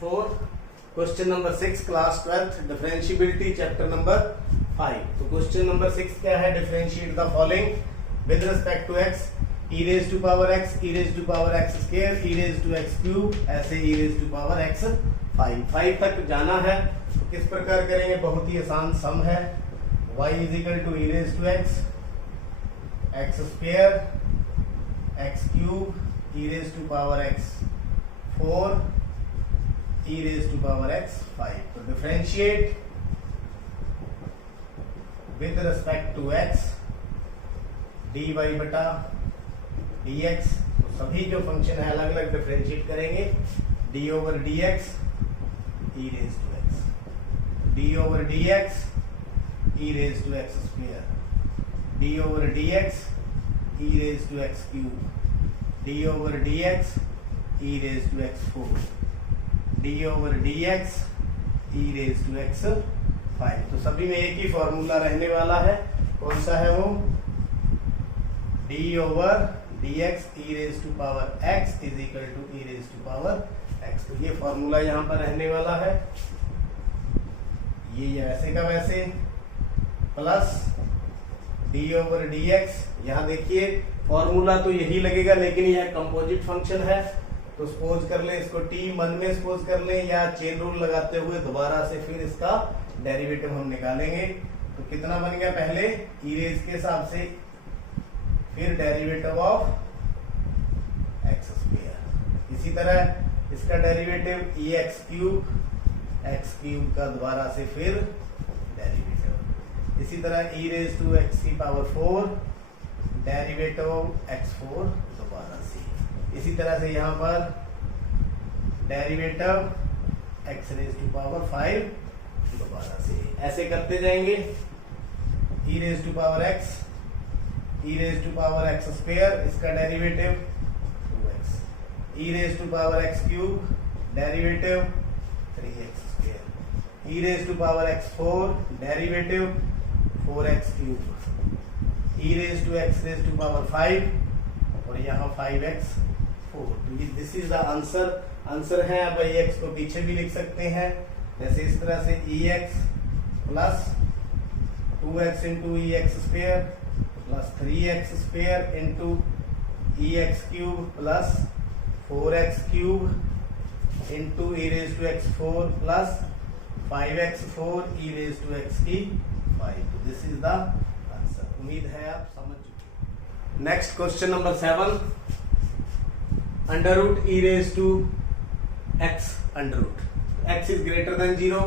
4 question number 6 class 12th differentiability chapter number 5। तो question number 6 क्या है? Differentiate the following with respect to x, e raise to power x, e raise to power x square, e raise to x cube, ऐसे e raise to power x 5 तक जाना है। तो किस प्रकार करेंगे? बहुत ही आसान सम है। y is equal to e raise to x, x square, x cube, e raise to power x 4, e raise to power x 5। तो differentiate with respect to x dy बटा dx। तो सभी जो फंक्शन है अलग अलग differentiate करेंगे। d over dx e raise to x, d over dx e raise to x square, d over dx e raise to x cube, d over dx e raise to x 4, d over dx e raise to x 5। तो सभी में एक ही formula रहने वाला है। कौन सा है वो? d over dx e raise to power x is equal to e raise to power x। तो ये फॉर्मूला यहाँ पर रहने वाला है। ये ऐसे का वैसे प्लस d ओवर dx। यहाँ देखिए फॉर्मूला तो यही लगेगा, लेकिन यह कंपोजिट फंक्शन है। तो सपोज कर लें इसको t मन में सपोज कर लें, या चेन रूल लगाते हुए दोबारा से फिर इसका डेरिवेटिव हम निकालेंगे। तो कितना बन गया? पहले e रेज के हिसाब से, फिर डेरिवेटिव ऑफ x स्क्वायर। इसी तरह इसका डेरिवेटिव x क्यूब का दोबारा से फिर डेरिवेटिव। इसी तरह e रेज टू x की पावर 4, डेरिवेटिव x4 दोबारा से। इसी तरह से यहाँ पर derivative x raise to power 5 दोबारा से। ऐसे करते जाएंगे। e raise to power x, e raise to power x square, इसका derivative 2x, e raise to power x cube, derivative 3x square, e raise to power x 4, derivative 4x cube, e raise to x raise to power 5 और यहाँ 5x 4। तो this is the answer. Answer है। अब x को पीछे भी लिख सकते हैं, जैसे इस तरह से ex plus 2x into ex square plus 3x square into ex cube plus 4x cube into e raise to x 4 plus 5x4 e raise to x की 5। तो दिस इज द आंसर। उम्मीद है आप समझ चुके। Next question number 7, under root e raise to x under root, x is greater than 0।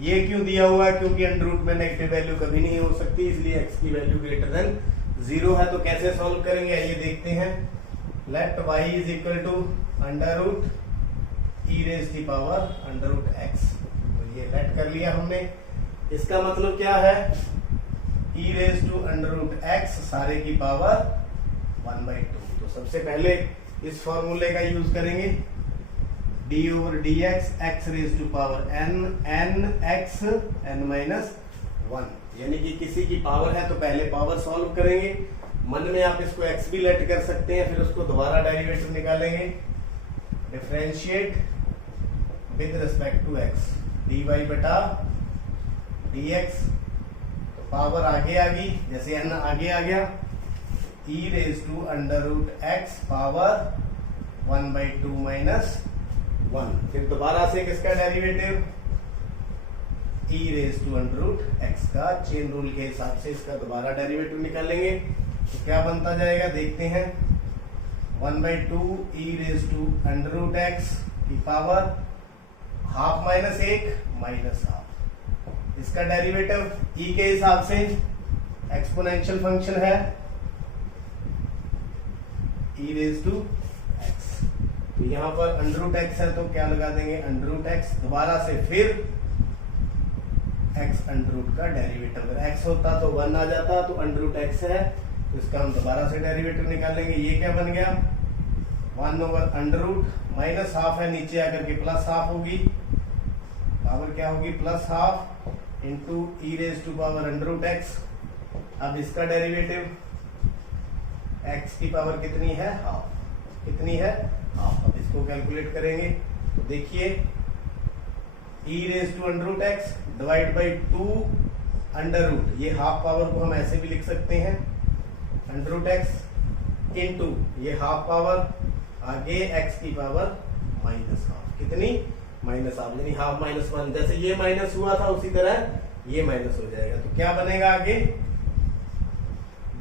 ये क्यों दिया हुआ है? क्योंकि अंडर रूट में नेगेटिव वैल्यू कभी नहीं हो सकती, इसलिए x की वैल्यू ग्रेटर देन 0 है। तो कैसे सॉल्व करेंगे ये देखते हैं। Let y is equal to under root e raise की पावर अंडर रूट x। तो ये लेट कर लिया हमने। इसका मतलब क्या है? e raise to under root x सारे की पावर 1/2। तो सबसे पहले इस फॉर्मूले का यूज करेंगे। d over dx x raise to power n x n minus 1, यानी कि किसी की पावर है तो पहले पावर सॉल्व करेंगे। मन में आप इसको x भी लेट कर सकते हैं, फिर उसको दोबारा डेरिवेटिव निकालेंगे। Differentiate with respect to x dy बटा dx। तो पावर आगे आ गई, जैसे n आगे आ गया, e raise to under root x power 1/2 minus 1। फिर दोबारा से किसका derivative? e raise to under root x का। चेन रूल के हिसाब से इसका दोबारा डेरिवेटिव निकालेंगे। तो क्या बनता जाएगा देखते हैं। 1/2 e raise to under root x की power half minus 1 minus half. इसका डेरिवेटिव e के हिसाब से एक्सपोनेंशियल फंक्शन है, e रेज टू x। तो यहां पर अंडर रूट x है तो क्या लगा देंगे? Under root x। दोबारा से फिर x अंडर रूट का डेरिवेटिव। अगर x होता तो 1 आ जाता, तो अंडर रूट x है तो इसका हम दोबारा से डेरिवेटिव निकालेंगे। ये क्या बन गया? 1 over under root minus half है, नीचे आकर के प्लस हाफ होगी। पावर क्या होगी? Plus half into E raise to power under root x। अब इसका डेरिवेटिव x की पावर कितनी है? हाफ। कितनी है? हाफ। अब इसको कैलकुलेट करेंगे तो देखिए e raise to under root X divide by 2 under root, ये हाफ पावर को हम ऐसे भी लिख सकते हैं अंडर रूट एक्स इनटू ये हाफ पावर आगे x की पावर माइनस हाफ, कितनी माइनस हाफ, यानी हाफ माइनस 1। जैसे ये माइनस हुआ था उसी तरह ये माइनस हो जाएगा, तो क्या बनेगा आगे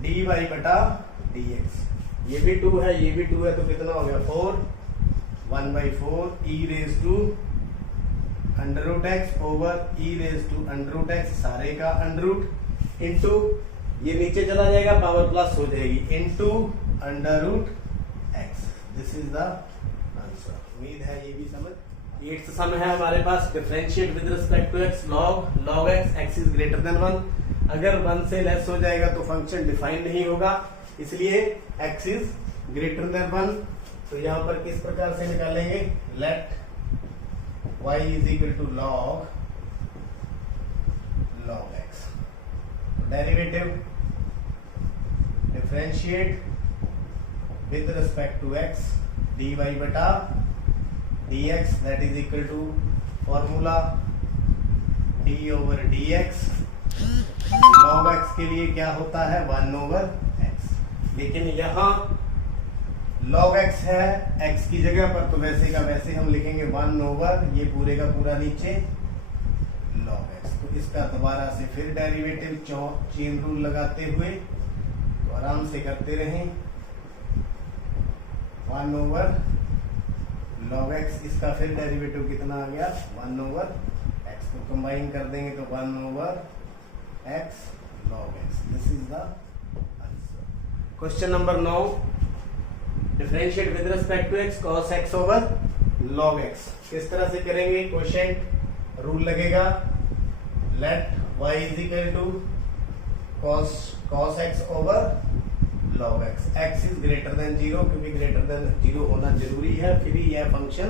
dy बटा dx, ये भी 2 है ये भी 2 है, तो कितना हो गया 4 1/4 e raise to under root X over e raise to under root X, सारे का अंडर रूट इंटू ये नीचे चला जाएगा पावर प्लस हो जाएगी into under root x. This is the answer. उम्मीद है ये भी समझ। 8th सम है हमारे पास, differentiate with respect to x log x, x is greater than 1। अगर 1 से लेस हो जाएगा तो फंक्शन डिफाइन नहीं होगा, इसलिए x इज ग्रेटर देन 1। तो यहां पर किस प्रकार से निकालेंगे, let y is equal to log x, derivative differentiate with respect to x dy बटा dx that is equal to formula d over dx। log x के लिए क्या होता है 1 ओवर x, लेकिन यहाँ log x है x की जगह पर, तो वैसे का वैसे हम लिखेंगे 1 ओवर ये पूरे का पूरा नीचे log x। तो इसका दोबारा से फिर डेरिवेटिव चेन रूल लगाते हुए तो आराम से करते रहें 1 ओवर log x, इसका फिर डेरिवेटिव कितना आ गया 1 ओवर x, तो कंबाइन कर देंगे तो 1 over x log x। This is the answer. Question number 9, differentiate with respect to x cos x over log x। किस तरह से करेंगे, क्वोशिएंट रूल लगेगा, let y is equal to cos x over log x, x is greater than 0, क्योंकि greater than 0 होना जरूरी है, फिर ही यह फंक्शन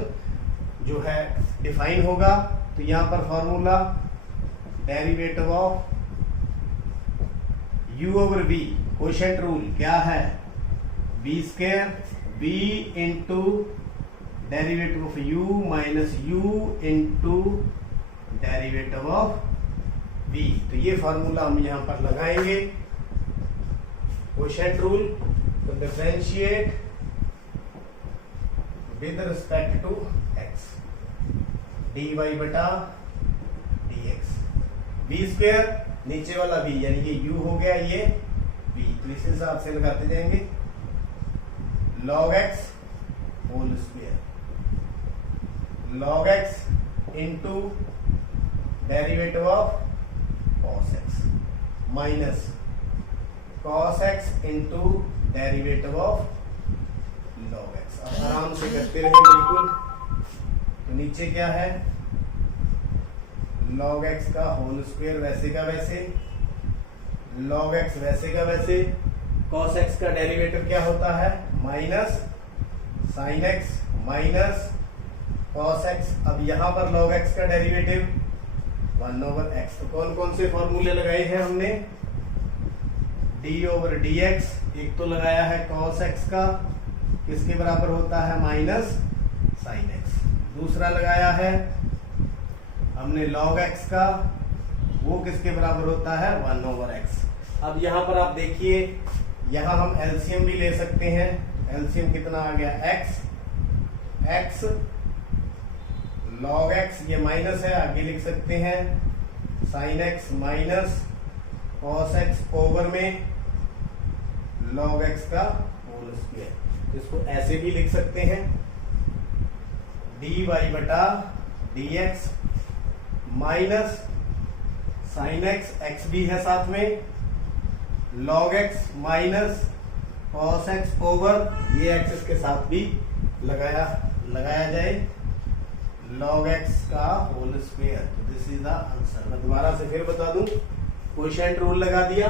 जो है डिफाइन होगा। तो यहां पर formula derivative of u over v, quotient rule क्या है b square b into derivative of u minus u into derivative of v। तो ये फॉर्मूला हम यहां पर लगाएंगे क्वोशिएंट रूल। तो differentiate with respect to x dy बटा dx, b स्क्वायर नीचे वाला b यानी कि u हो गया ये b, तो इस हिसाब से लगाते जाएंगे log x whole square log x into derivative of cos x minus cos x into derivative of log x। अब आराम से करते रहें बिल्कुल। तो नीचे क्या है log x का होल स्क्वायर वैसे का वैसे, log x वैसे का वैसे, cos x का डेरिवेटिव क्या होता है minus sin x minus cos x। अब यहां पर log x का डेरिवेटिव 1 ओवर x। तो कौन कौन से फॉर्मूले लगाए हैं हमने, d ओवर dx, एक तो लगाया है cos x का किसके बराबर होता है माइनस sin x, दूसरा लगाया है हमने log x का, वो किसके बराबर होता है 1 ओवर x। अब यहां पर आप देखिए, यहां हम एलसीएम भी ले सकते हैं। एलसीएम कितना आ गया x log x, ये माइनस है आगे लिख सकते हैं sin x minus cos x over में log x का होल स्क्वायर। तो इसको ऐसे भी लिख सकते हैं dy बटा dx minus sin x, x भी है साथ में, log x minus cos x over ये x इसके साथ भी लगाया जाए log x का होल स्क्वायर। तो दिस इज द आंसर। मैं दोबारा से फिर बता दूं, क्वोशिएंट रूल लगा दिया,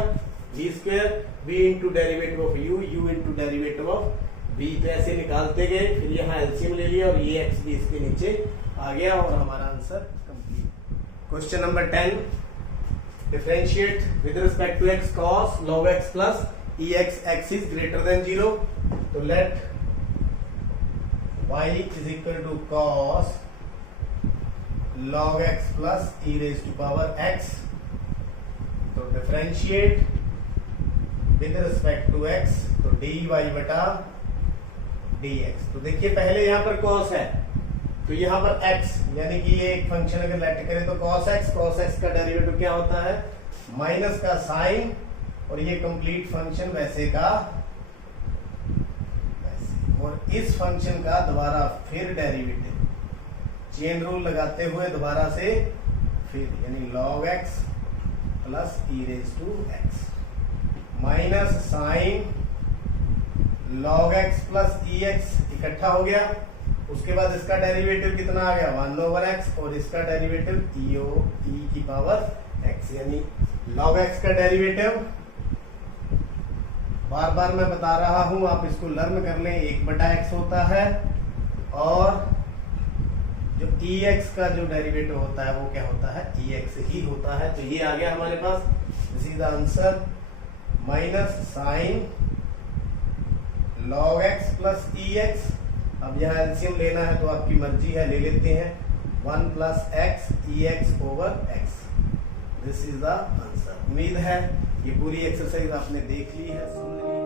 v square v into derivative of u, u into derivative of v। तो ऐसे निकालते गए, फिर यहाँ एलसीएम ले लिया और ये x भी इसके नीचे आ गया और हमारा answer complete. Question number 10, differentiate with respect to x cos log x plus ex, x is greater than 0। तो let y is equal to cos log x plus e raise to power x। तो differentiate with respect to x, तो dy बटा dx। तो देखिए पहले यहां पर cos है, तो यहां पर x, यानी कि ये एक फंक्शन अगर लेट करें तो cos x का डेरिवेटिव क्या होता है, माइनस का साइन, और ये कंप्लीट फंक्शन वैसे का वैसे, और इस फंक्शन का दोबारा फिर डेरिवेटिव चेन रूल लगाते हुए दोबारा से फिर, यानी log x plus e raise to x minus sine log x plus ex इकट्ठा हो गया। उसके बाद इसका डेरिवेटिव कितना आ गया 1/x, और इसका डेरिवेटिव e की पावर x, यानी log x का डेरिवेटिव बार बार मैं बता रहा हूं, आप इसको लर्न कर लें, 1/x होता है, और जो ex का जो डेरिवेटिव होता है वो क्या होता है, ex ही होता है। तो ये आ गया हमारे पास, this is the answer, minus sine log x plus ex। अब यहाँ एलसीएम लेना है तो आपकी मर्जी है, ले लेते हैं, 1 plus x ex over x। This is the answer. उम्मीद है ये पूरी एक्सरसाइज आपने देख ली है, सुन ली है।